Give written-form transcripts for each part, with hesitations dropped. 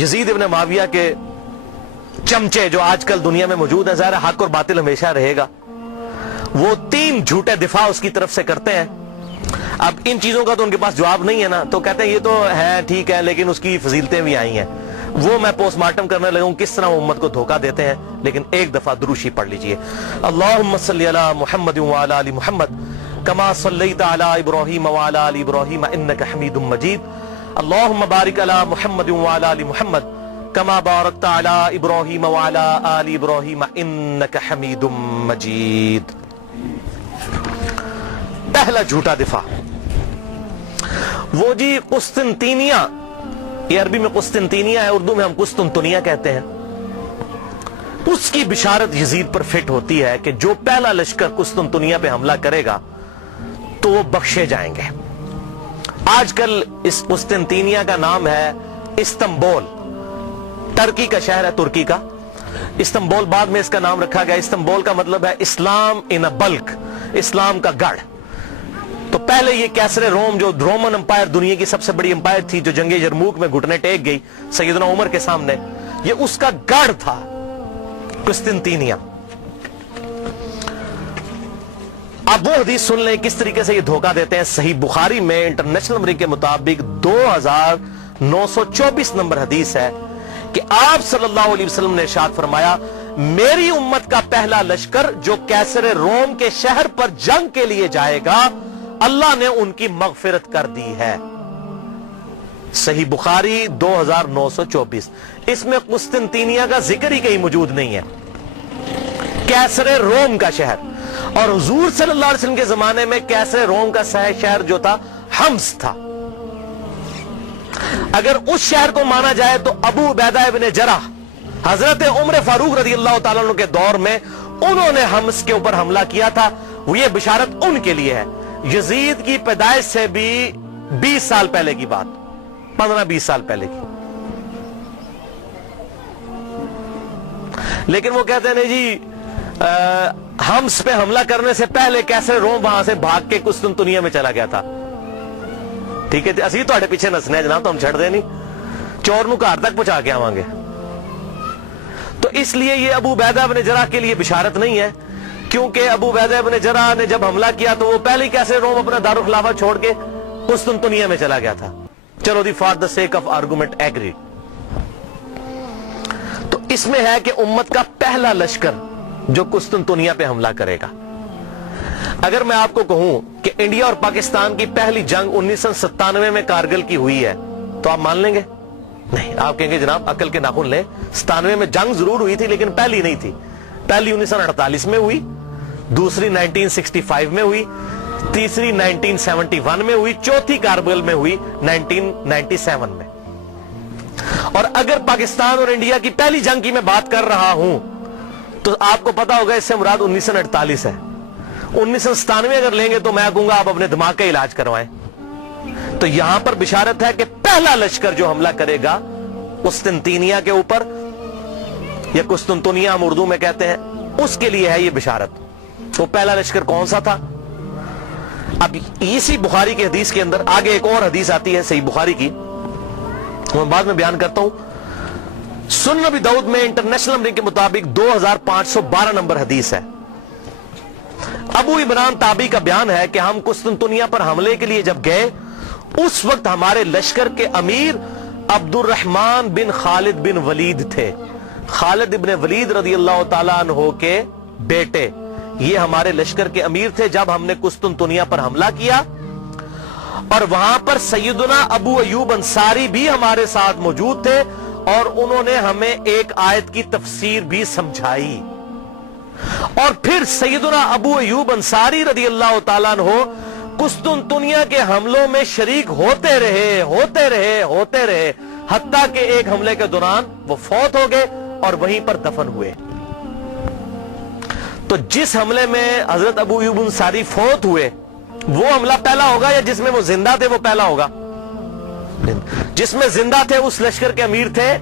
یزید ابن معاویہ کے چمچے جو آج کل دنیا میں موجود ہیں، ظاہر ہے حق اور باطل ہمیشہ رہے گا، وہ 3 جھوٹے دفاع اس کی طرف سے کرتے ہیں. اب ان چیزوں کا تو ان کے پاس جواب نہیں ہے نا، تو کہتے ہیں یہ تو ہے ٹھیک ہے لیکن اس کی فضیلتیں بھی آئی ہیں. وہ میں پوسٹ مارٹم کرنے لگا ہوں کس طرح وہ امت کو دھوکہ دیتے ہیں. لیکن ایک دفعہ دروشی پڑھ لیجئے. اللہم صلی علی محمد وعلی آل محمد کما صلیت علی ابراہیم وعلی آل ابراہیم انک حمید مجید. اللہم بارک علی محمد وعلی آل محمد کما بارکت علی ابراہیم وعلی آل ابراہیم انک حمید مجید. پہلا جھوٹا دفاع وہ جی قسطنطینیہ، یہ عربی میں قسطنطینیہ ہے، اردو میں ہم قسطنطنیہ کہتے ہیں. اس کی بشارت یزید پر فٹ ہوتی ہے کہ جو پہلا لشکر قسطنطنیہ پہ حملہ کرے گا تو وہ بخشے جائیں گے. آج کل اس قسطنطینیہ کا نام ہے استنبول، ترکی کا شہر ہے، ترکی کا. استنبول بعد میں اس کا نام رکھا گیا. استنبول کا مطلب ہے اسلام ان اے بلک، اسلام کا گڑھ. تو پہلے یہ کیسر روم، جو رومن امپائر دنیا کی سب سے بڑی امپائر تھی، جو جنگ یرموک میں گھٹنے ٹیک گئی سیدنا عمر کے سامنے، یہ اس کا گڑھ تھا قسطنطینیہ. اب وہ حدیث سن لیں کس طریقے سے یہ دھوکہ دیتے ہیں. صحیح بخاری میں انٹرنیشنل نمبر کے مطابق 2924 نمبر حدیث ہے کہ آپ صلی اللہ علیہ وسلم نے ارشاد فرمایا، میری امت کا پہلا لشکر جو کیسر روم کے شہر پر جنگ کے لیے جائے گا، اللہ نے ان کی مغفرت کر دی ہے. صحیح بخاری 2924. اس میں قسطنطینیہ کا ذکر ہی کہیں موجود نہیں ہے، کیسر روم کا شہر. اور حضور صلی اللہ علیہ وسلم کے زمانے میں کیسر روم کا شہر جو تھا حمص تھا. اگر اس شہر کو مانا جائے تو ابو عبیدہ ابن جرح حضرت عمر فاروق رضی اللہ تعالیٰ عنہ کے دور میں انہوں نے حمص کے اوپر حملہ کیا تھا. یہ بشارت ان کے لیے ہے. یزید کی پیدائش سے بھی 20 سال پہلے کی بات، 15-20 سال پہلے کی. لیکن وہ کہتے ہیں جی حمص پہ حملہ کرنے سے پہلے کیسر روم وہاں سے بھاگ کے قسطنطنیہ میں چلا گیا تھا. ٹھیک ہے، اسی تو پیچھے نسنے جناب، تو ہم چھڑ دیں نہیں، چور نو گھر تک پہنچا کے آوانگے. تو اس لیے یہ ابو عبیدہ ابن جرح کے لیے بشارت نہیں ہے، کیونکہ ابو عبیدہ ابن جرح نے جب حملہ کیا تو وہ پہلے کیسے روم اپنا دارالخلافہ چھوڑ کے قسطنطنیہ میں چلا گیا تھا. چلو the for the sake of argument agree. تو اس میں ہے کہ امت کا پہلا لشکر جو قسطنطنیہ پہ حملہ کرے گا. اگر میں آپ کو کہوں کہ انڈیا اور پاکستان کی پہلی جنگ 1997 میں کارگل کی ہوئی ہے تو آپ مان لیں گے؟ نہیں. آپ کہیں گے جناب عقل کے ناخن لیں، 97 میں جنگ ضرور ہوئی تھی لیکن پہلی نہیں تھی. پہلی 1948 میں ہوئی، دوسری 1965 میں ہوئی، تیسری 1971 میں ہوئی، چوتھی کارگل میں ہوئی 1997 میں. اور اگر پاکستان اور انڈیا کی پہلی جنگ کی میں بات کر رہا ہوں تو آپ کو پتا ہوگا اس سے مراد 1948 ہے. 1997 اگر لیں گے تو میں کہوں گا آپ اپنے دماغ کا علاج کروائیں. تو یہاں پر بشارت ہے کہ پہلا لشکر جو حملہ کرے گا قسطنطینیہ کے اوپر، یا قسطنطنیہ ہم اردو میں کہتے ہیں، اس کے لیے ہے یہ بشارت. وہ پہلا لشکر کون سا تھا؟ اب اسی بخاری کی حدیث کے اندر آگے ایک اور حدیث آتی ہے صحیح بخاری کی، میں بعد میں بیان کرتا ہوں. سنن ابی داؤد میں انٹرنیشنل نمبر کے مطابق 2512 نمبر حدیث ہے. ابو عمران تابعی کا بیان ہے کہ ہم قسطنطنیہ پر حملے کے لیے جب گئے اس وقت ہمارے لشکر کے امیر عبد الرحمن بن خالد بن ولید تھے. خالد ابن ولید رضی اللہ تعالیٰ عنہ کے بیٹے یہ ہمارے لشکر کے امیر تھے جب ہم نے قسطنطنیہ پر حملہ کیا. اور وہاں پر سیدنا ابو ایوب انصاری بھی ہمارے ساتھ موجود تھے اور انہوں نے ہمیں ایک آیت کی تفسیر بھی سمجھائی. اور پھر سیدنا ابو ایوب انصاری رضی اللہ تعالیٰ عنہ قسطنطنیہ کے حملوں میں شریک ہوتے رہے حتیٰ کہ ایک حملے کے دوران وہ فوت ہو گئے اور وہیں پر دفن ہوئے. تو جس حملے میں حضرت ابو ایوب انصاری فوت ہوئے وہ حملہ پہلا ہوگا یا جس میں وہ زندہ تھے وہ پہلا ہوگا؟ جس میں زندہ تھے اس لشکر کے امیر تھے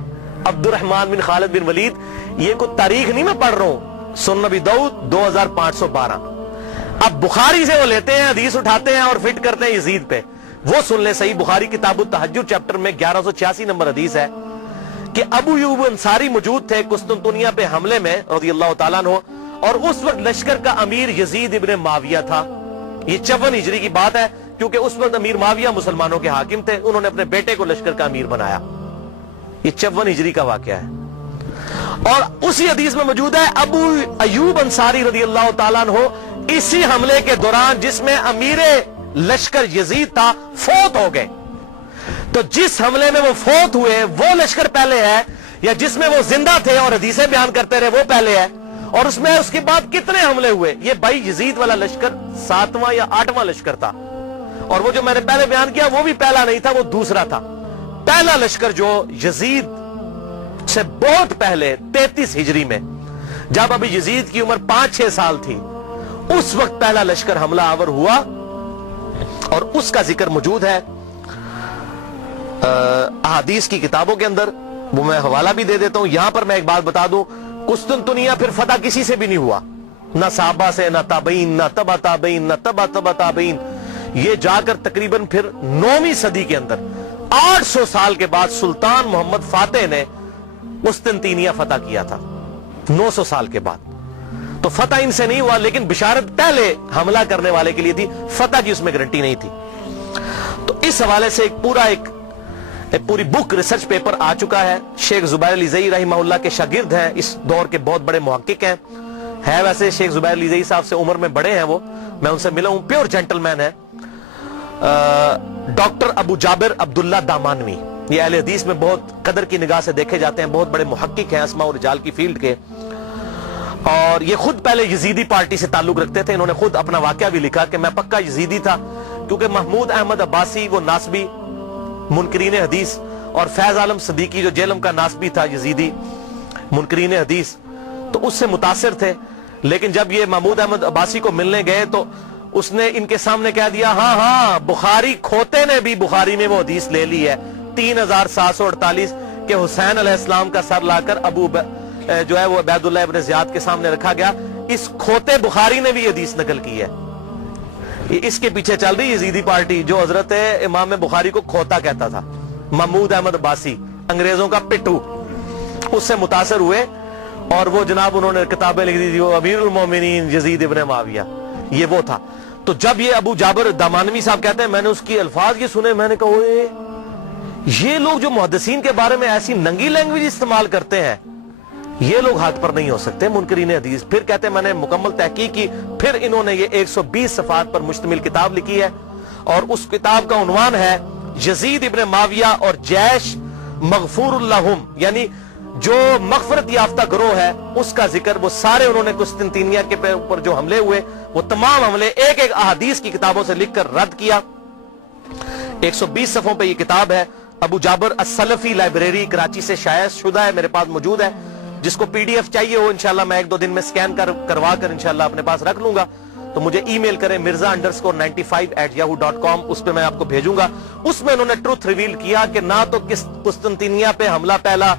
عبد الرحمن بن خالد بن ولید. یہ کوئی تاریخ نہیں میں پڑھ رہا ہوں، سنن ابی داؤد 2512. اب بخاری سے وہ لیتے ہیں، حدیث اٹھاتے ہیں اور فٹ کرتے ہیں یزید پہ. وہ سن لیں، صحیح بخاری کتاب التہجد چیپٹر میں 1186 نمبر حدیث ہے کہ ابو ایوب انصاری موجود تھے قسطنطنیہ پہ حملے میں رضی اللہ تعالیٰ عنہ، اور اس وقت لشکر کا امیر یزید ابن معاویہ تھا. یہ 54 ہجری کی بات ہے، کیونکہ اس وقت امیر معاویہ مسلمانوں کے حاکم تھے، انہوں نے اپنے بیٹے کو لشکر کا امیر بنایا. یہ 54 ہجری کا واقعہ ہے. اور اسی حدیث میں موجود ہے ابو ایوب انصاری رضی اللہ تعالیٰ عنہ اسی حملے کے دوران جس میں امیر لشکر یزید تھا فوت ہو گئے. تو جس حملے میں وہ فوت ہوئے وہ لشکر پہلے ہے، یا جس میں وہ زندہ تھے اور حدیثیں بیان کرتے رہے وہ پہلے ہے؟ اور اس میں اس کے بعد کتنے حملے ہوئے؟ یہ بھائی یزید والا لشکر 7واں یا 8واں لشکر تھا، اور وہ جو میں نے پہلے بیان کیا وہ بھی پہلا نہیں تھا، وہ دوسرا تھا. پہلا لشکر جو یزید سے بہت پہلے 33 ہجری میں، جب ابھی یزید کی عمر 5-6 سال تھی، اس وقت پہلا لشکر حملہ آور ہوا، اور اس کا ذکر موجود ہے احادیث کی کتابوں کے اندر. وہ میں حوالہ بھی دے دیتا ہوں. یہاں پر میں ایک بات بتا دوں، قسطنطنیہ پھر فتح کسی سے بھی نہیں ہوا، نہ صحابہ سے، نہ تابعین، نہ تبع تابعین، نہ تبع تابعین. یہ جا کر تقریباً پھر 9ویں صدی کے اندر 800 سال کے بعد سلطان محمد فاتح نے قسطنطنیہ فتح کیا تھا، 900 سال کے بعد. تو فتح ان سے نہیں ہوا، لیکن بشارت پہلے حملہ کرنے والے کے لیے تھی، فتح کی اس میں گارنٹی نہیں تھی. تو اس حوالے سے ایک پوری بک ریسرچ پیپر آ چکا ہے. شیخ زبیر علی زئی رحمہ اللہ کے شاگرد ہیں، اس دور کے بہت بڑے محقق ہیں. ویسے شیخ زبیر علی زئی صاحب سے عمر میں بڑے ہیں، وہ میں ان سے ملا ہوں، پیور جینٹل مین ہے. ڈاکٹر ابو جابر عبداللہ دامانوی، یہ اہل حدیث میں بہت قدر کی نگاہ سے دیکھے جاتے ہیں، بہت بڑے محقق ہیں اسماء و رجال کی فیلڈ کے. اور یہ خود پہلے یزیدی پارٹی سے تعلق رکھتے تھے. انہوں نے خود اپنا واقعہ بھی لکھا کہ میں پکا یزیدی تھا، کیونکہ محمود احمد عباسی وہ ناسبی منکرین حدیث، اور فیض عالم صدیقی جو جیلم کا ناسبی تھا یزیدی منکرین حدیث، تو اس سے متاثر تھے. لیکن جب یہ محمود احمد عباسی کو ملنے گئے تو اس نے ان کے سامنے کہہ دیا، ہاں بخاری کھوتے نے بھی بخاری میں وہ حدیث لے لی ہے 3748 کہ حسین علیہ السلام کا سر لا کر جو ہے وہ عبید اللہ ابن زیاد کے سامنے رکھا گیا. اس کھوتے بخاری نے بھی یہ حدیث نقل کی ہے. اس کے پیچھے چل رہی یزیدی پارٹی جو حضرت امام بخاری کو کھوتا کہتا تھا، محمود احمد عباسی، انگریزوں کا پٹھو. اس سے متاثر ہوئے اور وہ جناب انہوں نے کتابیں لکھ دی تھی، وہ امیر المومنین یزید ابن معاویہ، یہ وہ تھا. تو جب یہ ابو جابر دامانوی صاحب کہتے ہیں، میں نے اس کی الفاظ یہ سنے، میں نے کہا اوئے یہ لوگ جو محدثین کے بارے میں ایسی ننگی لینگویج استعمال کرتے ہیں، یہ لوگ حق پر نہیں ہو سکتے منکرین حدیث. پھر کہتے ہیں میں نے مکمل تحقیق کی، پھر انہوں نے یہ 120 صفحات پر مشتمل کتاب لکھی ہے، اور اس کتاب کا عنوان ہے یزید ابن معاویہ اور جیش مغفور لہم، یعنی جو مغفرت یافتہ گروہ ہے اس کا ذکر. وہ سارے انہوں نے قسطنطنیہ کے اوپر جو حملے ہوئے وہ تمام حملے ایک ایک احادیث کی کتابوں سے لکھ کر رد کیا. 120 صفحوں پہ یہ کتاب ہے. ابو جابر السلفی لائبریری کراچی سے شائع شدہ ہے، میرے پاس موجود ہے. جس کو پی ڈی ایف چاہیے ہو انشاءاللہ میں 1-2 دن میں سکین کروا کر انشاءاللہ اپنے پاس رکھ لوں گا، تو مجھے ای میل کریں mirza_95@yahoo.com، اس پہ میں آپ کو بھیجوں گا. اس میں انہوں نے ٹروتھ ریویل کیا کہ نہ تو قسطنطنیہ پہ حملہ پہلا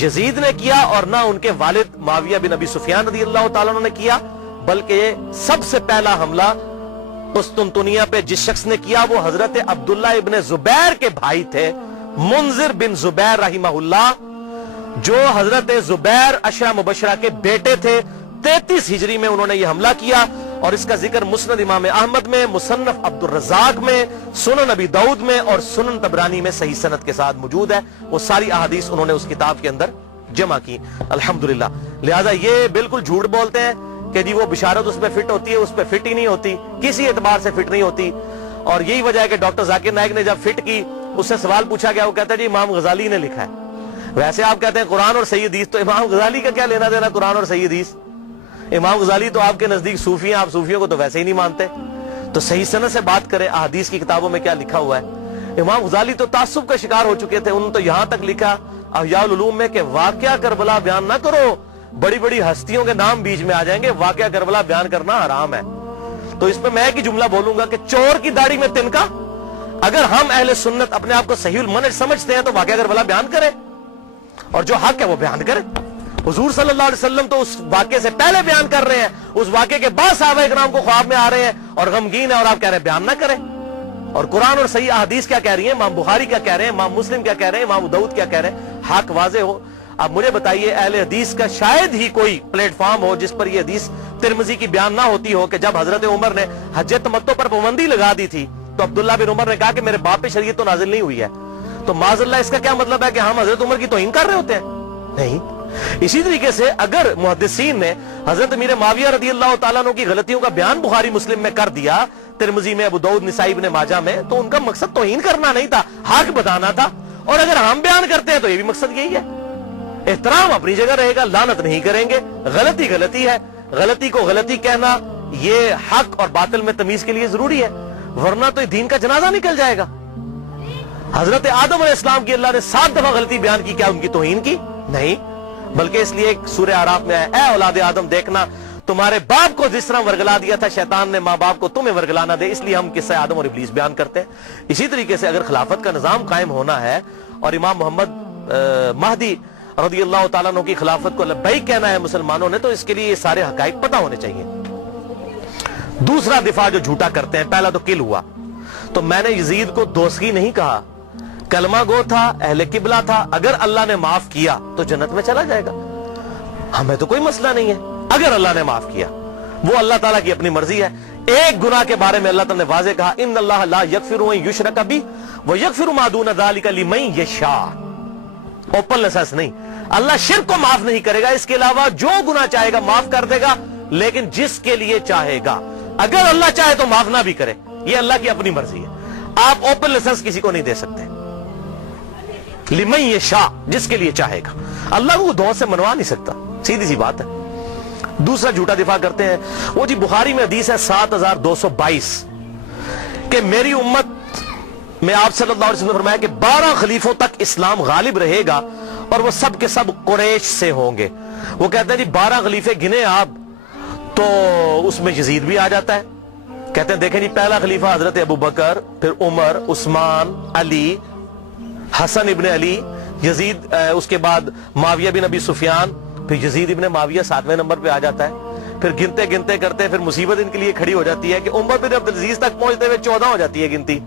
یزید نے کیا اور نہ ان کے والد معاویہ بن ابی سفیان رضی اللہ تعالیٰ نے کیا، بلکہ سب سے پہلا حملہ قسطنطنیہ پہ جس شخص نے کیا وہ حضرت عبداللہ ابن زبیر کے بھائی تھے، منذر بن زبیر رحمہ اللہ، جو حضرت زبیر عشرہ مبشرہ کے بیٹے تھے. 33 ہجری میں انہوں نے یہ حملہ کیا، اور اس کا ذکر مسند امام احمد میں، مصنف عبد الرزاق میں، سنن ابی داؤد میں اور سنن طبرانی میں صحیح سند کے ساتھ موجود ہے. وہ ساری احادیث انہوں نے اس کتاب کے اندر جمع کی الحمدللہ. لہذا یہ بالکل جھوٹ بولتے ہیں کہ جی وہ بشارت اس پہ فٹ ہوتی ہے، اس پہ فٹ ہی نہیں ہوتی، کسی اعتبار سے فٹ نہیں ہوتی. اور یہی وجہ ہے کہ ڈاکٹر ذاکر نائک نے جب فٹ کی اس سے سوال پوچھا گیا، وہ کہتا ہے جی امام غزالی نے لکھا ہے. ویسے آپ کہتے ہیں قرآن اور صحیح حدیث، تو امام غزالی کا کیا لینا دینا قرآن اور صحیح حدیث؟ امام غزالی تو آپ کے نزدیک صوفی ہیں، آپ صوفیوں کو تو ویسے ہی نہیں مانتے. تو صحیح سند سے بات کریں احادیث کی کتابوں میں کیا لکھا ہوا ہے. امام غزالی تو تعصب کا شکار ہو چکے تھے. انہوں نے تو یہاں تک لکھا احیاء العلوم میں کہ واقعہ کربلا بیان نہ کرو، بڑی بڑی ہستیوں کے نام بیچ میں آ جائیں گے، واقعہ کربلا بیان کرنا حرام ہے. تو اس پہ میں ایک ہی جملہ بولوں گا کہ چور کی داڑھی میں تنکا. اگر ہم اہل سنت اپنے آپ کو صحیح المنہج سمجھتے ہیں تو واقعہ کربلا بیان کریں، اور جو حق ہے وہ بیان کریں. حضور صلی اللہ علیہ وسلم تو اس واقعے سے پہلے بیان کر رہے ہیں، اس واقعے کے بعد صحابہ اکرام کو خواب میں آ رہے ہیں اور غمگین ہیں، اور آپ کہہ رہے ہیں بیان نہ کریں. اور قرآن اور صحیح احادیث کیا کہہ رہی ہیں، امام بخاری کیا کہہ رہے ہیں، امام مسلم کیا کہہ رہے ہیں، امام داؤد کیا کہہ رہے ہیں. حق واضح ہو. اب مجھے بتائیے اہل حدیث کا شاید ہی کوئی پلیٹ فارم ہو جس پر یہ حدیث ترمذی کی بیان نہ ہوتی ہو کہ جب حضرت عمر نے حج تمتع پر پابندی لگا دی تھی تو عبداللہ بن عمر نے کہا کہ میرے باپ پہ شریعت تو نازل نہیں ہوئی ہے. تو معاذ اللہ اس کا کیا مطلب ہے کہ ہم حضرت عمر کی توہین کر رہے ہوتے ہیں؟ نہیں. اسی طریقے سے اگر محدثین نے حضرت امیر معاویہ رضی اللہ تعالیٰ عنہ کی غلطیوں کا بیان بخاری مسلم میں کر دیا، ترمذی میں، ابو داؤد، نسائی، ابن ماجہ میں، تو ان کا مقصد توہین کرنا نہیں تھا، حق بتانا تھا. اور اگر ہم بیان کرتے ہیں تو یہ بھی مقصد یہی ہے. احترام اپنی جگہ رہے گا، لعنت نہیں کریں گے. غلطی غلطی ہے، غلطی کو غلطی کہنا یہ حق اور باطل میں تمیز کے لیے ضروری ہے، ورنہ تو دین کا جنازہ نکل جائے گا. حضرت آدم علیہ السلام کی اللہ نے 7 دفعہ غلطی بیان کی، کیا ان کی توہین کی؟ نہیں، بلکہ اس لیے سورہ اعراف میں ہے، اے اولاد آدم دیکھنا تمہارے باپ کو جس طرح ورگلا دیا تھا شیطان نے ماں باپ کو، تمہیں ورگلا نہ دے. اس لیے ہم قصہ آدم اور ابلیس بیان کرتے ہیں. اسی طریقے سے اگر خلافت کا نظام قائم ہونا ہے اور امام محمد مہدی رضی اللہ تعالیٰ عنہ کی خلافت کو لبیک کہنا ہے مسلمانوں نے، تو اس کے لیے یہ سارے حقائق پتہ ہونے چاہیے. دوسرا دفاع جو جھوٹا کرتے ہیں، پہلا تو قل ہوا. تو میں نے یزید کو دوستی نہیں کہا، کلمہ گو تھا، اہل قبلہ تھا. اگر اللہ نے معاف کیا تو جنت میں چلا جائے گا، ہمیں تو کوئی مسئلہ نہیں ہے. اگر اللہ نے معاف کیا، وہ اللہ تعالیٰ کی اپنی مرضی ہے. ایک گناہ کے بارے میں اللہ تعالیٰ نے واضح کہا، ان اللہ لا یغفر ان یشرک بہ ویغفر ما دون ذلک لمن یشاء. اوپن لسنس نہیں، اللہ شرک کو معاف نہیں کرے گا، اس کے علاوہ جو گناہ چاہے گا معاف کر دے گا، لیکن جس کے لیے چاہے گا. اگر اللہ چاہے تو معاف نہ بھی کرے، یہ اللہ کی اپنی مرضی ہے. آپ اوپن لسنس کسی کو نہیں دے سکتے. لمن یشاء، جس کے لیے چاہے گا. اللہ کو دعا سے منوا نہیں سکتا، سیدھی سی بات ہے. دوسرا جھوٹا دفاع کرتے ہیں، وہ جی بخاری میں حدیث ہے 7222 کہ میری امت میں آپ صلی اللہ علیہ وسلم نے فرمایا کہ 12 خلیفوں تک اسلام غالب رہے گا اور وہ سب کے سب قریش سے ہوں گے. وہ کہتے ہیں جی 12 خلیفے گنے آپ، تو اس میں یزید بھی آ جاتا ہے. کہتے ہیں دیکھیں جی پہلا خلیفہ حضرت ابو بکر، پھر عمر، عثمان، علی، حسن ابن علی، یزید، اس کے بعد معاویہ بن ابی سفیان، پھر یزید ابن معاویہ 7ویں نمبر پہ آ جاتا ہے. پھر گنتے گنتے کرتے پھر مصیبت ان کے لیے کھڑی ہو جاتی ہے کہ عمر بن عبدالعزیز تک پہنچتے ہوئے 14 ہو جاتی ہے گنتی.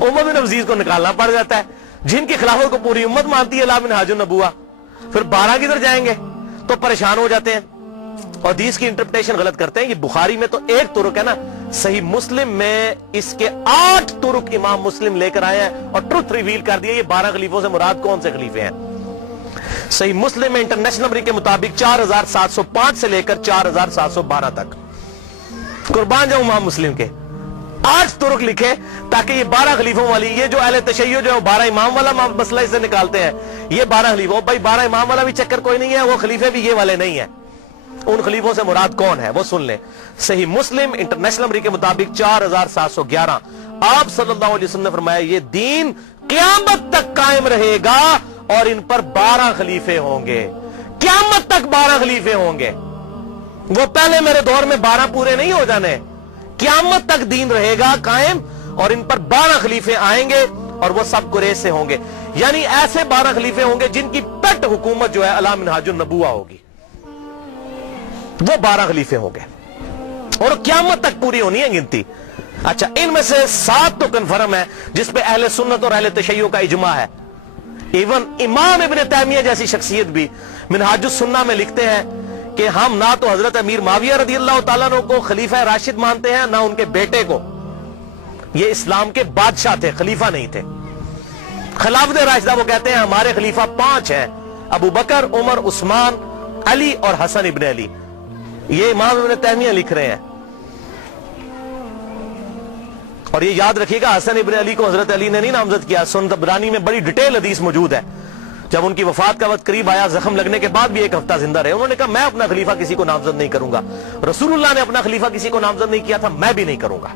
عمر بن عبدالعزیز کو نکالنا پڑ جاتا ہے، جن کی خلافت کو پوری امت مانتی ہے، لا منہاج النبوہ. پھر 12 کدھر جائیں گے؟ تو پریشان ہو جاتے ہیں اور حدیث کی انٹرپریٹیشن غلط کرتے ہیں. یہ بخاری میں تو ایک طرق ہے نا، صحیح مسلم میں اس کے 8 طرق امام مسلم لے کر آئے ہیں اور ٹروتھ ریویل کر دیا. یہ 12 خلیفوں سے مراد کون سے خلیفے ہیں؟ صحیح مسلم میں انٹرنیشنل نمبر کے مطابق 4705 سے لے کر 4712 تک. قربان جاؤں امام مسلم کے 8 طرق لکھے تاکہ یہ 12 خلیفوں والی، یہ جو اہل تشیع جو ہے 12 امام والا مسئلہ اسے نکالتے ہیں، یہ 12 خلیفوں، بھائی 12 امام والا بھی چکر کوئی نہیں ہے، وہ خلیفے بھی یہ والے نہیں ہیں. ان خلیفوں سے مراد کون ہے وہ سن لیں. صحیح مسلم انٹرنیشنل نمبر کے مطابق 4711 آپ صلی اللہ علیہ وسلم نے فرمایا یہ دین قیامت تک قائم رہے گا اور ان پر 12 خلیفے ہوں گے. قیامت تک 12 خلیفے ہوں گے. وہ پہلے میرے دور میں 12 پورے نہیں ہو جانے، قیامت تک دین رہے گا قائم اور ان پر 12 خلیفے آئیں گے اور وہ سب قریش سے ہوں گے. یعنی ایسے 12 خلیفے ہوں گے جن کی پٹ حکومت جو ہے علی منہاج النبوہ ہوگی. وہ 12 خلیفے ہوں گے اور قیامت تک پوری ہونی ہے گنتی. اچھا، ان میں سے 7 تو کنفرم ہے جس پہ اہل سنت اور اہل تشیع کا اجماع ہے. ایون امام ابن تیمیہ جیسی شخصیت بھی منہاج السنہ میں لکھتے ہیں کہ ہم نہ تو حضرت امیر معاویہ رضی اللہ تعالیٰ عنہ کو خلیفہ راشد مانتے ہیں، نہ ان کے بیٹے کو. یہ اسلام کے بادشاہ تھے، خلیفہ نہیں تھے. خلافت راشدہ وہ کہتے ہیں ہمارے خلیفہ 5 ہیں، ابو بکر، عمر، عثمان، علی اور حسن ابن علی. یہ امام ابن تیمیہ لکھ رہے ہیں. اور یہ یاد رکھیے گا حسن ابن علی کو حضرت علی نے نہیں نامزد کیا. سنن طبرانی میں بڑی ڈیٹیل حدیث موجود ہے. جب ان کی وفات کا وقت قریب آیا، زخم لگنے کے بعد بھی 1 ہفتہ زندہ رہے، انہوں نے کہا میں اپنا خلیفہ کسی کو نامزد نہیں کروں گا. رسول اللہ نے اپنا خلیفہ کسی کو نامزد نہیں کیا تھا، میں بھی نہیں کروں گا،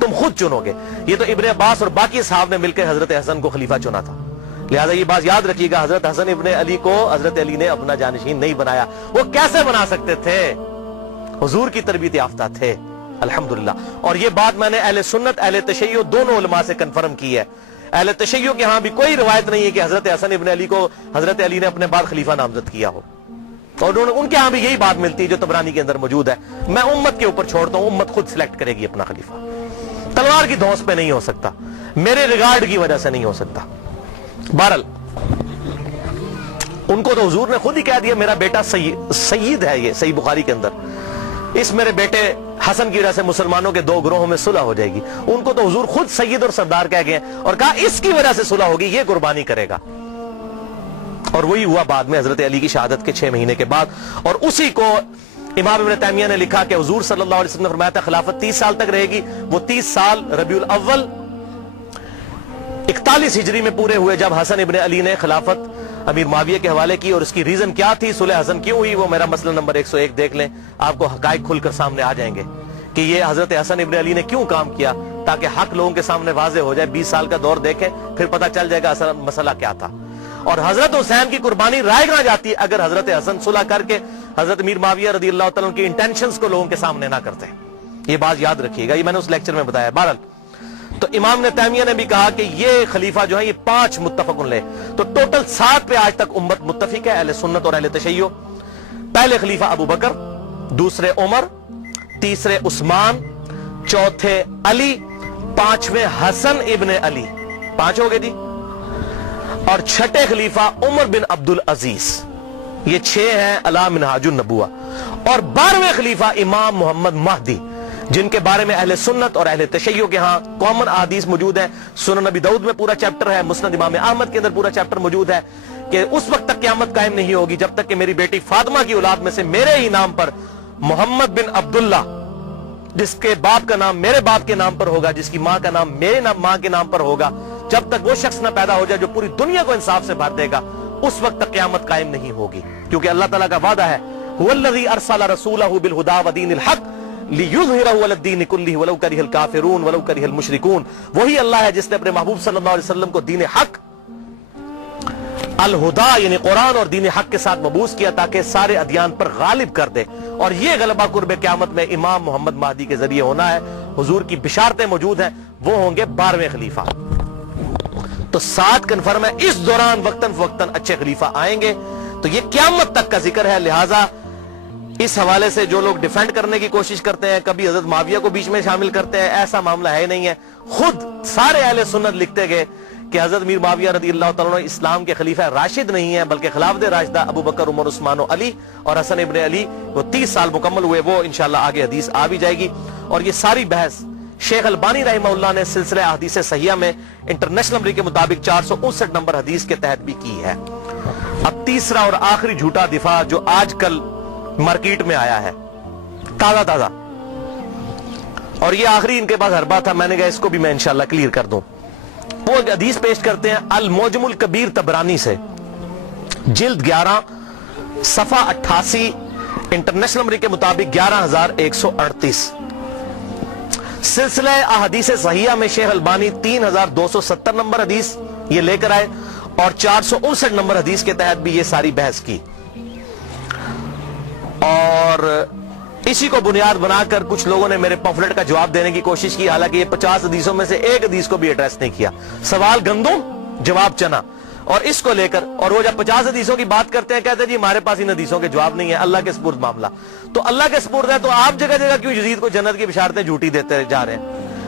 تم خود چنو گے. یہ تو ابن عباس اور باقی صحابہ نے مل کر حضرت حسن کو خلیفہ چنا تھا. لہٰذا یہ بات یاد رکھیے گا، حضرت حسن ابن علی کو حضرت علی نے اپنا جانشین نہیں بنایا. وہ کیسے بنا سکتے تھے؟ حضور کی تربیت یافتہ تھے الحمدللہ. اور یہ بات میں نے اہل سنت اہل تشیع دونوں علماء سے کنفرم کی ہے. اہل تشیع کے ہاں بھی کوئی روایت نہیں ہے کہ حضرت حسن ابن علی کو حضرت علی نے اپنے بعد خلیفہ نامزد کیا ہو، اور ان کے ہاں بھی یہی بات ملتی ہے جو طبرانی کے اندر موجود ہے. میں امت کے اوپر چھوڑتا ہوں، امت خود سلیکٹ کرے گی اپنا خلیفہ. تلوار کی دھونس پہ نہیں ہو سکتا، میرے ریگارڈ کی وجہ سے نہیں ہو سکتا. بہرحال ان کو تو حضور نے خود ہی کہہ دیا میرا بیٹا سید ہے، یہ صحیح بخاری کے اندر، اس میرے بیٹے حسن کی وجہ سے مسلمانوں کے دو گروہوں میں صلح ہو جائے گی. ان کو تو حضور خود سید اور سردار کہہ گئے اور کہا اس کی وجہ سے صلح ہوگی، یہ قربانی کرے گا. اور وہی ہوا بعد میں حضرت علی کی شہادت کے 6 مہینے کے بعد. اور اسی کو امام ابن تیمیہ نے لکھا کہ حضور صلی اللہ علیہ وسلم نے فرمایا تھا خلافت 30 سال تک رہے گی. وہ 30 سال ربیع الاول 41 ہجری میں پورے ہوئے جب حسن ابن علی نے خلافت امیر معاویہ کے حوالے کی. اور اس کی ریزن کیا تھی، صلح حسن کیوں ہوئی، وہ میرا مسئلہ نمبر 101 دیکھ لیں، آپ کو حقائق کھل کر سامنے آ جائیں گے کہ یہ حضرت حسن ابن علی نے کیوں کام کیا، تاکہ حق لوگوں کے سامنے واضح ہو جائے. 20 سال کا دور دیکھیں پھر پتہ چل جائے گا اصل مسئلہ کیا تھا. اور حضرت حسین کی قربانی رائے گاں جاتی ہے اگر حضرت حسن صلح کر کے حضرت امیر معاویہ رضی اللہ تعالیٰ عنہ کی انٹینشنز کو لوگوں کے سامنے نہ کرتے. یہ بات یاد رکھیے گا، یہ میں نے اس لیکچر میں بتایا. بہرحال تو امام نے تیمیہ نے بھی کہا کہ یہ خلیفہ جو ہیں یہ 5 متفق علیہ، تو ٹوٹل 7 پہ آج تک امت متفق ہے، اہل سنت اور اہل تشیع. پہلے خلیفہ ابو بکر، دوسرے عمر، تیسرے عثمان، چوتھے علی، 5ویں حسن ابن علی، 5 ہو گئے جی. اور چھٹے خلیفہ عمر بن عبد العزیز. یہ 6 ہیں علی منہاج النبوہ. اور 12ویں خلیفہ امام محمد مہدی، جن کے بارے میں اہل سنت اور اہل تشیع کے ہاں کامن احادیث موجود ہیں. سنن نبی داؤد میں پورا چیپٹر ہے، مسند امام احمد کے اندر پورا چیپٹر موجود ہے کہ اس وقت تک قیامت قائم نہیں ہوگی جب تک کہ میری بیٹی فاطمہ کی اولاد میں سے میرے ہی نام پر محمد بن عبداللہ، جس کے باپ کا نام میرے باپ کے نام پر ہوگا، جس کی ماں کا نام میرے ماں کے نام پر ہوگا، جب تک وہ شخص نہ پیدا ہو جائے جو پوری دنیا کو انصاف سے بھر دے گا، اس وقت تک قیامت قائم نہیں ہوگی. کیونکہ اللہ تعالیٰ کا وعدہ ہے هو الذی ارسل رسولہ بالہدی ودین الحق لیظہرہ علی الدین کلہ ولو کرہ الکافرون ولو کرہ المشرکون. وہی اللہ ہے جس نے اپنے محبوب صلی اللہ علیہ وسلم کو دین حق، الہدا یعنی قرآن اور دین حق کے ساتھ مبعوث کیا تاکہ سارے ادیان پر غالب کر دے. اور یہ غلبہ قرب قیامت میں امام محمد مہدی کے ذریعے ہونا ہے. حضور کی بشارتیں موجود ہیں، وہ ہوں گے 12ویں خلیفہ. تو 7 کنفرم ہے، اس دوران وقتاً فوقتاً اچھے خلیفہ آئیں گے. تو یہ قیامت تک کا ذکر ہے. لہٰذا اس حوالے سے جو لوگ ڈیفینڈ کرنے کی کوشش کرتے ہیں، کبھی حضرت معاویہ کو بیچ میں شامل کرتے ہیں، ایسا معاملہ ہے نہیں ہے. خود سارے اہل سنت لکھتے گئے کہ حضرت امیر معاویہ رضی اللہ تعالیٰ عنہ اسلام کے خلیفہ راشد نہیں ہیں، بلکہ خلافت راشدہ ابو بکر، عمر، عثمان و علی اور حسن ابن علی. وہ 30 سال مکمل ہوئے، وہ انشاءاللہ آگے حدیث آ بھی جائے گی. اور یہ ساری بحث شیخ البانی رحمہ اللہ نے سلسلہ احادیث صحیحہ میں انٹرنیشنل نمبر کے مطابق 459 نمبر حدیث کے تحت بھی کی ہے. اب تیسرا اور آخری جھوٹا دفاع جو آج کل مارکیٹ میں آیا ہے تازہ، اور یہ آخری ان کے پاس حربہ تھا، میں نے کہا اس کو بھی میں انشاءاللہ کلیئر کر دوں. وہ حدیث پیش کرتے ہیں المعجم الکبیر طبرانی سے، جلد 11 صفحہ 88، انٹرنیشنل نمبر کے مطابق 11138. سلسلہ احادیث صحیحہ میں شیخ البانی 3270 نمبر حدیث یہ لے کر آئے، اور 459 نمبر حدیث کے تحت بھی یہ ساری بحث کی. اور اسی کو بنیاد بنا کر کچھ لوگوں نے میرے پمفلٹ کا جواب دینے کی کوشش کی، حالانکہ یہ 50 حدیثوں میں سے ایک حدیث کو بھی ایڈریس نہیں کیا. سوال گندم، جواب چنا. اور اس کو لے کر، اور وہ جب 50 حدیثوں کی بات کرتے ہیں کہتے ہیں جی ہمارے پاس ان حدیثوں کے جواب نہیں ہے، اللہ کے سپرد معاملہ. تو اللہ کے سپرد ہے تو آپ جگہ جگہ کیوں یزید کو جنت کی بشارتیں جھوٹی دیتے جا رہے ہیں؟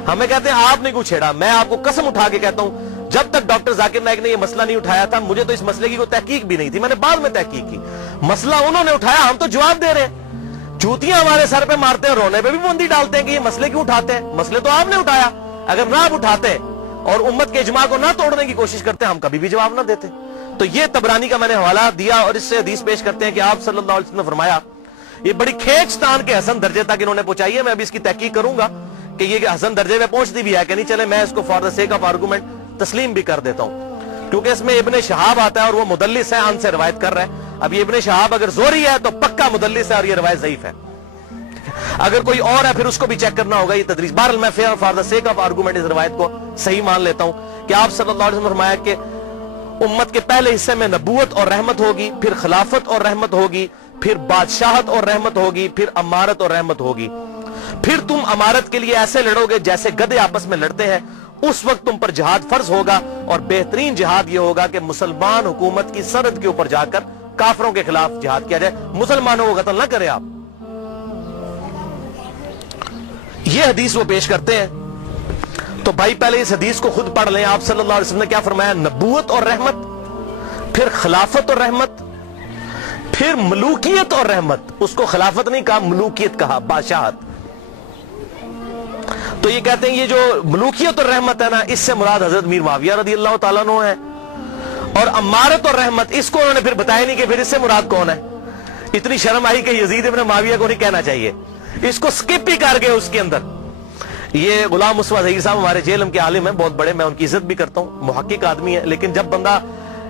ہمیں کہتے ہیں آپ نے کیوں چھیڑا. میں آپ کو قسم اٹھا کے کہتا ہوں جب تک ڈاکٹر ذاکر نائک نے یہ مسئلہ نہیں اٹھایا تھا، مجھے تو اس مسئلے کی کوئی تحقیق بھی نہیں تھی. میں نے بعد میں تحقیق کی. مسئلہ انہوں نے اٹھایا، ہم تو جواب دے رہے ہیں. جوتیاں ہمارے سر پہ مارتے ہیں، رونے پہ بھی بوندی ڈالتے ہیں کہ یہ مسئلے کیوں اٹھاتے ہیں. مسئلے تو آپ نے اٹھایا. اگر نہ آپ اٹھاتے اور امت کے اجماع کو نہ توڑنے کی کوشش کرتے، ہم کبھی بھی جواب نہ دیتے. تو یہ طبرانی کا میں نے حوالہ دیا، اور اس سے حدیث پیش کرتے ہیں کہ آپ صلی اللہ علیہ وسلم نے فرمایا، یہ بڑی کھینچ تان کے حسن درجے تک انہوں نے پہنچائی ہے. میں ابھی اس کی تحقیق کروں گا کہ یہ حسن درجے میں پہنچتی بھی ہے کہ نہیں. چلے میں اس کو for the sake of argument تسلیم بھی کر دیتا ہوں، کیونکہ اس میں ابن شہاب آتا ہے اور وہ مدلس ہے، ان سے روایت کر رہا ہے. اب یہ ابن شہاب اگر زوری ہے تو پکا مدلس ہے اور یہ روایت ضعیف ہے. اگر کوئی اور ہے پھر اس کو بھی چیک کرنا ہوگا. یہ تدریس بہرحال میں for the sake of argument اس روایت کو صحیح مان لیتا ہوں کہ آپ صلی اللہ علیہ وسلم نے فرمایا کہ امت کے پہلے حصے میں نبوت اور رحمت ہوگی، پھر خلافت اور رحمت ہوگی، پھر بادشاہت اور رحمت ہوگی، پھر امارت اور رحمت ہوگی. پھر تم امارت کے لیے ایسے لڑو گے جیسے گدھے آپس میں لڑتے ہیں. اس وقت تم پر جہاد فرض ہوگا، اور بہترین جہاد یہ ہوگا کہ مسلمان حکومت کی سرحد کے اوپر جا کر کافروں کے خلاف جہاد کیا جائے، مسلمانوں کو قتل نہ کرے آپ. یہ حدیث وہ پیش کرتے ہیں. تو بھائی پہلے اس حدیث کو خود پڑھ لیں. آپ صلی اللہ علیہ وسلم نے کیا فرمایا؟ نبوت اور رحمت، پھر خلافت اور رحمت، پھر ملوکیت اور رحمت، اس کو خلافت نہیں کہا، ملوکیت کہا، بادشاہت. تو یہ کہتے ہیں یہ جو ملوکیت اور رحمت ہے نا، اس سے مراد حضرت میر معاویہ رضی اللہ تعالیٰ عنہ ہے. اور امارت اور رحمت اس کو انہوں نے پھر بتایا نہیں کہ پھر اس سے مراد کون ہے. اتنی شرم آئی کہ یزید ابن معاویہ کو نہیں کہنا چاہیے، اس کو سکپ ہی کر گئے اس کے اندر. یہ غلام مصطفیٰ ظہیر صاحب ہمارے جیلم کے عالم ہیں، بہت بڑے، میں ان کی عزت بھی کرتا ہوں، محقق آدمی ہے. لیکن جب بندہ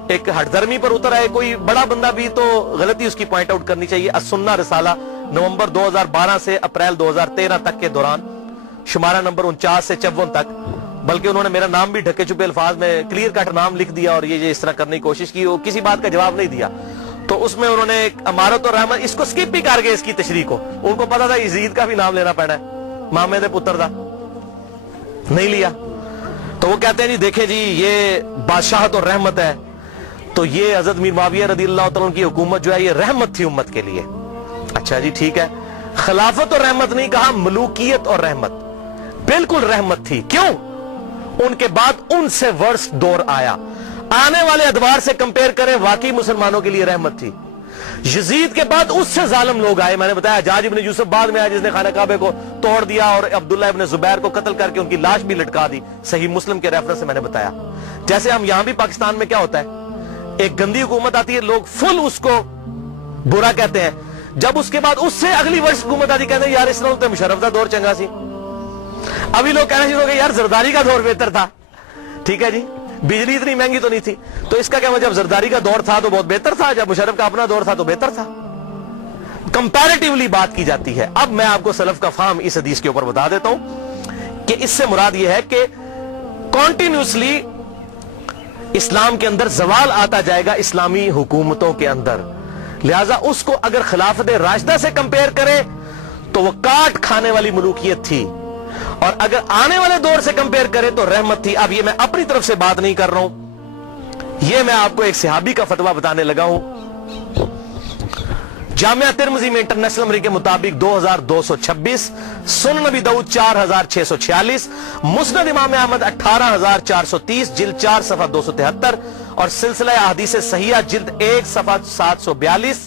ایک ہٹ درمی پر اتر آئے، کوئی بڑا بندہ بھی، تو غلطی اس کی پوائنٹ آؤٹ کرنی چاہیے. السنہ رسالہ نومبر 2012 سے اپریل 2013 تک کے دوران، شمارہ نمبر 49 سے 54 تک، بلکہ انہوں نے میرا نام بھی ڈھکے چھپے الفاظ میں کلیئر کٹ نام لکھ دیا اور یہ اس طرح کرنے کی کوشش کی، وہ کسی بات کا جواب نہیں دیا. تو اس میں انہوں نے ایک امارت اور رحمت اس کو سکپ بھی کر گئے اس کی تشریح کو. ان کو پتا تھا یزید کا بھی نام لینا پڑنا ہے، مامے دے پتر دا، نہیں لیا. تو وہ کہتے ہیں جی دیکھیں جی یہ بادشاہت اور رحمت ہے، تو یہ حضرت میر معاویہ رضی اللہ تعالیٰ عنہ کی حکومت جو ہے یہ رحمت تھی امت کے لیے. اچھا جی ٹھیک ہے، خلافت اور رحمت نہیں کہا، ملوکیت اور رحمت. بالکل رحمت تھی. کیوں؟ ان کے بعد ان سے ورس دور آیا. آنے والے ادوار سے کمپیر کریں، واقعی مسلمانوں کے لیے رحمت تھی. یزید کے بعد اس سے ظالم لوگ آئے. میں نے بتایا حجاج ابن یوسف بعد میں آیا جس نے خانہ کعبہ کو توڑ دیا اور عبداللہ ابن زبیر کو قتل کر کے ان کی لاش بھی لٹکا دی. صحیح مسلم کے ریفرنس سے میں نے بتایا. جیسے ہم یہاں بھی پاکستان میں کیا ہوتا ہے، ایک گندی حکومت آتی ہے، لوگ فل اس کو برا کہتے ہیں. جب اس کے بعد اس سے اگلی ورس حکومت آتی کہتے ہیں یار اس نے مشرف کا دور چنگا سی. ابھی لوگ کہنا شروع ہو گئے یار زرداری کا دور بہتر تھا. ٹھیک ہے جی، بجلی اتنی مہنگی تو نہیں تھی. تو اس کا کیا مطلب، جب زرداری کا دور تھا تو بہت بہتر تھا، جب مشرف کا اپنا دور تھا تو بہتر تھا. کمپیریٹیولی بات کی جاتی ہے. اب میں آپ کو سلف کا فہم اس حدیث کے اوپر بتا دیتا ہوں کہ اس سے مراد یہ ہے کہ کنٹینیوسلی اسلام کے اندر زوال آتا جائے گا اسلامی حکومتوں کے اندر. لہذا اس کو اگر خلافت راشدہ سے کمپیئر کرے تو وہ کاٹ کھانے والی ملوکیت تھی، اور اگر آنے والے دور سے کمپیئر کرے تو رحمت تھی. اب یہ میں اپنی طرف سے بات نہیں کر رہا ہوں، یہ میں آپ کو ایک صحابی کا فتویٰ بتانے لگا ہوں. جامعہ ترمذی میں انٹرنیشنل نمبر کے مطابق 2226، سنن نبی داؤد 4646، مسند امام احمد 18430، جلد 4 صفحہ 273، اور سلسلہ احادیث صحیحہ جلد 1 صفحہ 742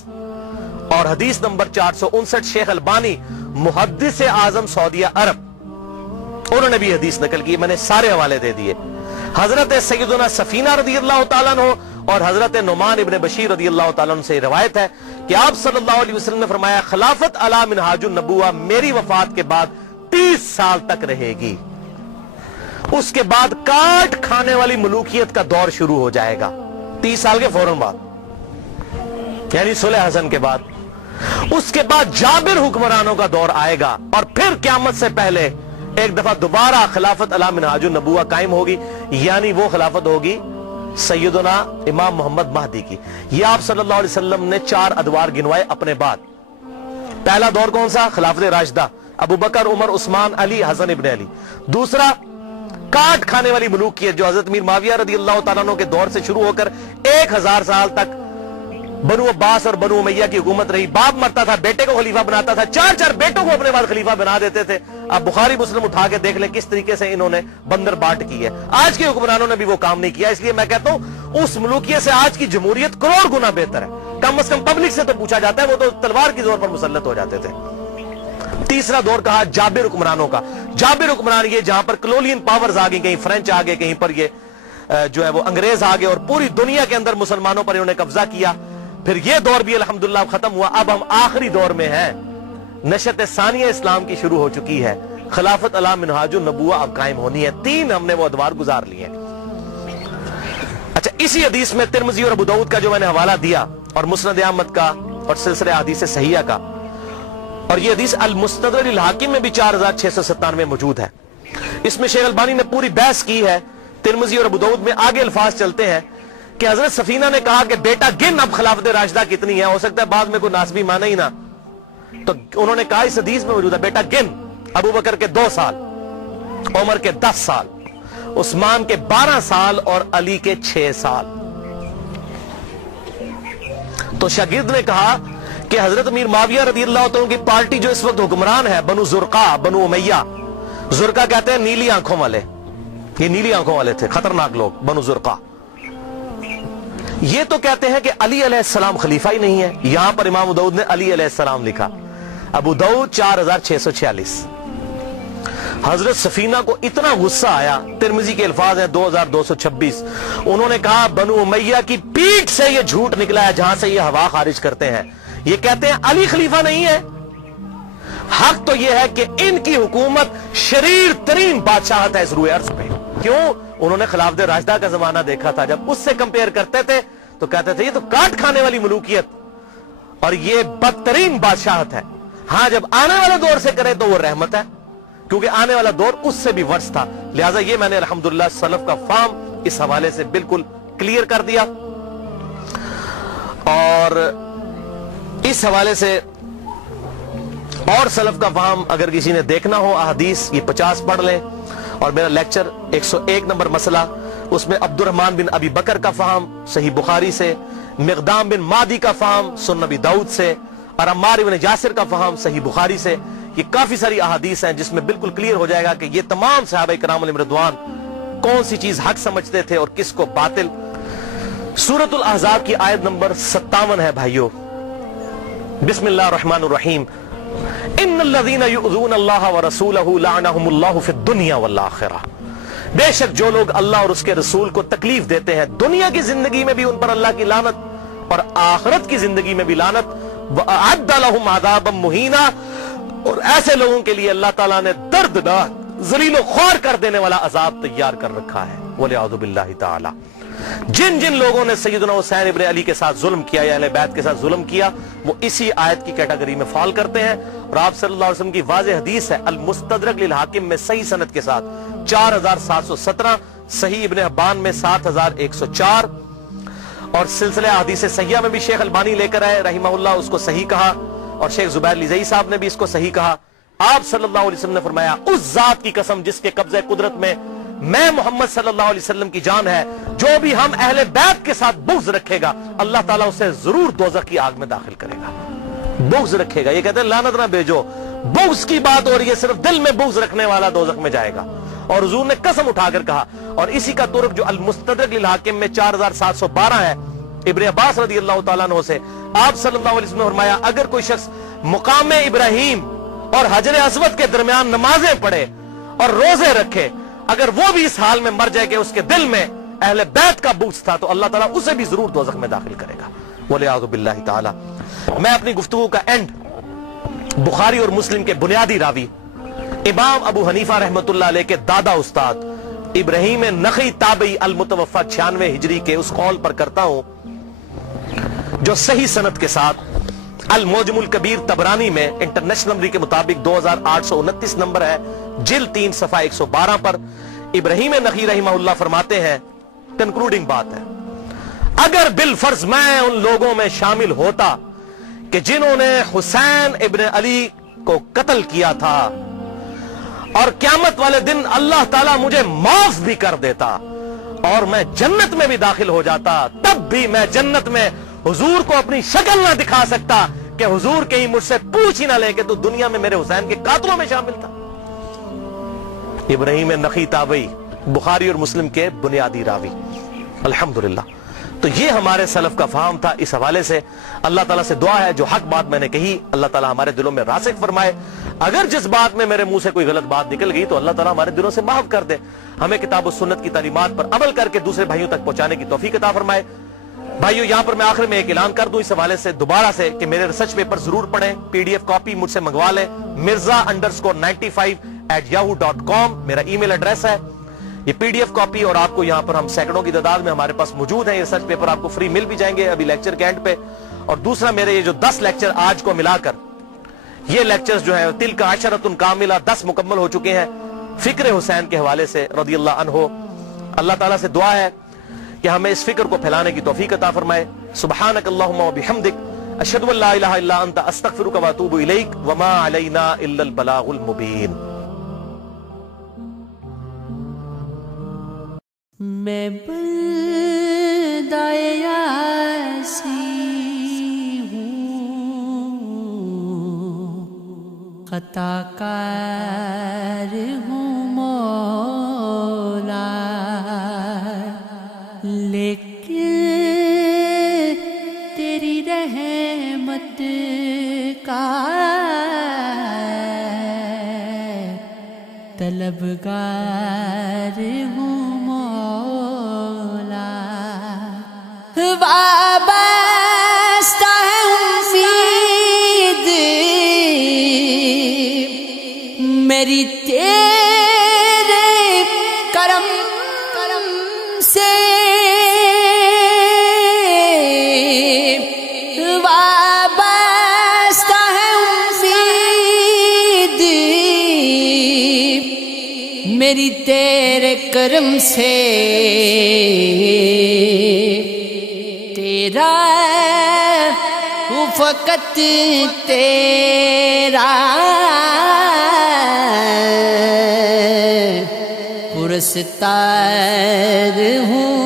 اور حدیث نمبر 459. شیخ البانی محدث اعظم سعودیہ عرب، انہوں نے بھی حدیث نقل کی. میں نے سارے حوالے دے دیے. حضرت سیدنا سفینہ رضی اللہ تعالیٰ عنہ اور حضرت نعمان ابن بشیر رضی اللہ تعالیٰ عنہ سے روایت ہے کہ آپ صلی اللہ علیہ وسلم نے فرمایا خلافت علی منہاج النبوہ میری وفات کے بعد 30 سال تک رہے گی. اس کے بعد کاٹ کھانے والی ملوکیت کا دور شروع ہو جائے گا 30 سال کے فوراً بعد، یعنی صلح حسن کے بعد. اس کے بعد جابر حکمرانوں کا دور آئے گا، اور پھر قیامت سے پہلے ایک دفعہ دوبارہ خلافت علی منہاج النبوہ قائم ہوگی، یعنی وہ خلافت ہوگی سیدنا امام محمد مہدی کی. یہ آپ صلی اللہ علیہ وسلم نے 4 ادوار گنوائے اپنے بعد. پہلا دور کون سا؟ خلافت راشدہ، ابو بکر، عمر، عثمان، علی، حسن ابن علی. دوسرا کاٹ کھانے والی ملوکیت جو حضرت میر معاویہ رضی اللہ تعالیٰ عنہ کے دور سے شروع ہو کر 1000 سال تک بنو عباس اور بنو امیہ کی حکومت رہی. باپ مرتا تھا بیٹے کو خلیفہ بناتا تھا، 4 بیٹوں کو اپنے بعد خلیفہ بنا دیتے تھے. اب بخاری مسلم اٹھا کے دیکھ لیں کس طریقے سے انہوں نے بندر بانٹ کی ہے. آج کے حکمرانوں نے بھی وہ کام نہیں کیا. اس لیے میں کہتا ہوں اس ملوکیت سے آج کی جمہوریت کروڑ گنا بہتر ہے. کم از کم پبلک سے تو پوچھا جاتا ہے، وہ تو تلوار کی زور پر مسلط ہو جاتے تھے. تیسرا دور کہا جابر حکمرانوں کا. جابر حکمران یہ جہاں پر کلولین پاورز آ گئی، کہیں فرینچ آ گئے، کہیں پر یہ جو ہے وہ انگریز آ گئے، اور پوری دنیا کے اندر مسلمانوں پر انہوں نے قبضہ کیا. پھر یہ دور بھی الحمدللہ ختم ہوا. اب ہم آخری دور میں ہیں، نشأت ثانیہ اسلام کی شروع ہو چکی ہے. خلافت علی منہاج النبوہ اب قائم ہونی ہے. 3 ہم نے وہ ادوار گزار لیے. اچھا، اسی حدیث میں ترمذی اور ابو داؤد کا جو میں نے حوالہ دیا، اور مسند احمد کا، اور سلسلہ حدیث صحیحہ کا، اور یہ حدیث المستدرک للحاکم میں بھی 4697 موجود ہے. اس میں شیخ البانی نے پوری بحث کی ہے. ترمذی اور ابو داؤد میں آگے الفاظ چلتے ہیں کہ حضرت سفینہ نے کہا کہ بیٹا گن اب خلافت راشدہ کتنی ہے، ہو سکتا ہے بعد میں کوئی ناسبی مانا ہی نہ. تو انہوں نے کہا اس حدیث میں موجود ہے بیٹا گن. ابو بکر کے 2 سال، عمر کے 10 سال، عثمان کے 12 سال اور علی کے 6 سال. تو شاگرد نے کہا کہ حضرت میر معاویہ رضی اللہ تعالیٰ کی پارٹی جو اس وقت حکمران ہے بنو زرقا، بنو امیہ. زرقا کہتے ہیں نیلی آنکھوں والے، یہ نیلی آنکھوں والے تھے، خطرناک لوگ، بنو زرقا. یہ تو کہتے ہیں کہ علی علیہ السلام خلیفہ ہی نہیں ہے. یہاں پر امام ابو داؤد نے علی علیہ السلام لکھا. ابو داؤد 4646. حضرت سفینہ کو اتنا غصہ آیا, ترمذی کے الفاظ ہیں 2226, انہوں نے کہا بنو امیہ کی پیٹھ سے یہ جھوٹ نکلا ہے جہاں سے یہ ہوا خارج کرتے ہیں. یہ کہتے ہیں علی خلیفہ نہیں ہے. حق تو یہ ہے کہ ان کی حکومت شریر ترین بادشاہت ہے اس روئے ارض پہ. کیوں؟ انہوں نے خلافت راشدہ کا زمانہ دیکھا تھا, جب اس سے کمپیئر کرتے تھے تو کہتے تھے یہ تو کاٹ کھانے والی ملوکیت اور یہ بدترین بادشاہت ہے. ہاں جب آنے والے دور سے کرے تو وہ رحمت ہے, کیونکہ آنے والا دور اس سے بھی ورس تھا. لہٰذا یہ میں نے الحمدللہ سلف کا فہم اس حوالے سے بالکل کلیئر کر دیا. اور اس حوالے سے اور سلف کا فہم اگر کسی نے دیکھنا ہو احادیث یہ 50 پڑھ لیں, اور میرا لیکچر 101 نمبر مسئلہ, اس میں عبد الرحمن بن ابی بکر کا فہم صحیح بخاری سے, مقدام بن مادی کا فہم سنن ابی داؤد سے, اور عمار بن یاسر کا فہم صحیح بخاری سے. یہ کافی ساری احادیث ہیں جس میں بالکل کلیئر ہو جائے گا کہ یہ تمام صحابہ کرام علیہم رضوان کون سی چیز حق سمجھتے تھے اور کس کو باطل. سورۃ الاحزاب کی آیت نمبر 57 ہے بھائیو. بسم اللہ الرحمن الرحیم. ان الذین یؤذون اللہ ورسولہ لعنہم اللہ فی الدنیا والآخرہ. بے شک جو لوگ اللہ اور اس کے رسول کو تکلیف دیتے ہیں دنیا کی زندگی میں بھی ان پر اللہ کی لعنت اور آخرت کی زندگی میں بھی لعنت. وَأَعَدَّ لَهُمْ عَذَابًا مُهِينًا, اور ایسے لوگوں کے لیے اللہ تعالیٰ نے دردناک ذلیل و خوار کر دینے والا عذاب تیار کر رکھا ہے. وَلِعَوْذُ بِاللَّهِ تَعَالَى. جن جن لوگوں نے سیدنا حسین ابن علی کے ساتھ ظلم کیا یا اہل بیت کے ساتھ ظلم کیا وہ اسی آیت کی کیٹیگری میں فال کرتے ہیں. اور آپ صلی اللہ علیہ وسلم کی واضح حدیث ہے المستدرک للحاکم میں صحیح سند کے ساتھ 4717, صحیح ابن حبان میں 7104, اور سلسلہ حدیث صحیحہ میں بھی شیخ البانی لے کر آئے رحمہ اللہ, اس کو صحیح کہا, اور شیخ زبیر لزئی صاحب نے بھی اس کو صحیح کہا. آپ صلی اللہ علیہ وسلم نے فرمایا اس ذات کی قسم جس کے قبضہ قدرت میں محمد صلی اللہ علیہ وسلم کی جان ہے, جو بھی ہم اہل بیت کے ساتھ بغض رکھے گا اللہ تعالیٰ اسے ضرور دوزخ کی آگ میں داخل کرے گا. بغض رکھے گا, یہ کہتے ہیں لعنت نہ بھیجو, بغض کی بات ہو رہی ہے, صرف دل میں بغض رکھنے والا دوزخ میں جائے گا. اور حضور نے قسم اٹھا کر کہا, اور اسی کا طرق جو المستدرک للحاکم میں 4712 ہے ابن عباس رضی اللہ تعالیٰ عنہ سے, آپ صلی اللہ علیہ وسلم نے فرمایا اگر کوئی شخص مقام ابراہیم اور حجر اسود کے درمیان نمازیں پڑھے اور روزے رکھے, اگر وہ بھی اس حال میں مر جائے کہ اس کے دل میں اہل بیت کا بغض تھا تو اللہ تعالیٰ اسے بھی ضرور دوزخ میں داخل کرے گا. وَلِعَوْذُ بِاللَّهِ تَعَالَى. میں اپنی گفتگو کا اینڈ بخاری اور مسلم کے بنیادی راوی امام ابو حنیفہ رحمۃ اللہ علیہ کے دادا استاد ابراہیم نخعی تابعی المتوفى 96 ہجری کے اس قول پر کرتا ہوں جو صحیح سند کے ساتھ المعجم الکبیر طبرانی میں انٹرنیشنل نمبر کے مطابق 2829 نمبر ہے, جلد 3 صفحہ 112 پر ابراہیم نخعی رحمہ اللہ فرماتے ہیں, کنکلوڈنگ بات ہے, اگر بالفرض میں ان لوگوں میں شامل ہوتا کہ جنہوں نے حسین ابن علی کو قتل کیا تھا اور قیامت والے دن اللہ تعالیٰ مجھے معاف بھی کر دیتا اور میں جنت میں بھی داخل ہو جاتا, تب بھی میں جنت میں حضور کو اپنی شکل نہ دکھا سکتا کہ حضور کہیں مجھ سے پوچھ ہی نہ لے کہ تو دنیا میں میرے حسین کے قاتلوں میں شامل تھا. ابراہیم نخعی تابعی بخاری اور مسلم کے بنیادی راوی, الحمدللہ. تو یہ ہمارے سلف کا فہم تھا. اس حوالے سے اللہ تعالیٰ سے دعا ہے جو حق بات میں نے کہی اللہ تعالیٰ ہمارے دلوں میں راسخ فرمائے. اگر جس بات میں میرے منہ سے کوئی غلط بات نکل گئی تو اللہ تعالیٰ ہمارے دلوں سے معاف کر دے, ہمیں کتاب و سنت کی تعلیمات پر عمل کر کے دوسرے بھائیوں تک پہنچانے کی توفیق عطا فرمائے. بھائیو یہاں پر میں آخر میں ایک اعلان کر دوں اس حوالے سے دوبارہ سے کہ میرے ریسرچ پیپر ضرور پڑھیں, پی ڈی ایف کاپی مجھ سے منگوا لیں. mirza_95@yahoo.com میرا ای میل ایڈریس ہے. یہ پی ڈی ایف کاپی اور آپ کو یہاں پر ہم سینکڑوں کی تعداد میں ہمارے پاس موجود ہیں, یہ ریسرچ پیپر آپ کو فری مل بھی جائیں گے ابھی لیکچر کے اینڈ پہ. اور دوسرا میرے یہ جو 10 لیکچر آج کو ملا کر یہ لیکچرز جو ہیں تلک عشرۃ کاملہ 10 مکمل ہو چکے ہیں فکر حسین کے حوالے سے رضی اللہ عنہ. اللہ تعالیٰ سے دعا ہے کہ ہمیں اس فکر کو پھیلانے کی توفیق عطا فرمائے. سبحانک اللہم و بحمدک اشہد ان لا الہ الا انت استغفرک و اتوب الیک وما علینا الا البلاغ المبین. میں بندہ یاسی ہوں, خطا کار ہوں مولا, لیکن تیری رحمت کا طلبگار ہوں مولا، وابستہ ہے امید میری تیرے کرم سے، وابستہ ہے امید میری تیرے کرم سے، تیرا فقط تیرا پرستار ہوں